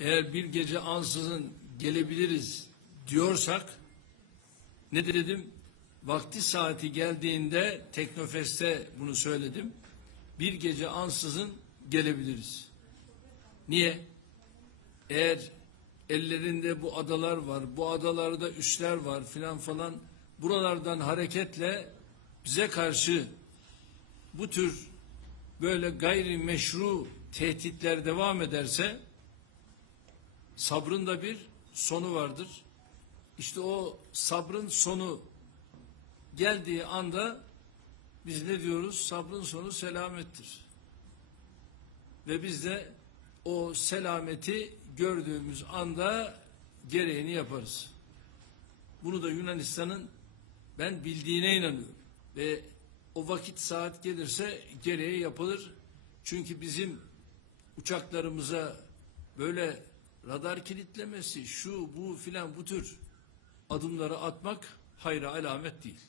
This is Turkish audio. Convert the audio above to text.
eğer bir gece ansızın gelebiliriz diyorsak ne dedim? Vakti saati geldiğinde Teknofest'te bunu söyledim. Bir gece ansızın gelebiliriz. Niye? Eğer ellerinde bu adalar var, bu adalarda üsler var filan falan buralardan hareketle bize karşı bu tür böyle gayri meşru tehditler devam ederse sabrın da bir sonu vardır. İşte o sabrın sonu geldiği anda biz ne diyoruz? Sabrın sonu selamettir. Ve biz de o selameti gördüğümüz anda gereğini yaparız. Bunu da Yunanistan'ın ben bildiğine inanıyorum. Ve o vakit saat gelirse gereği yapılır. Çünkü bizim uçaklarımıza böyle radar kilitlemesi, şu bu filan bu tür adımları atmak hayra alamet değil.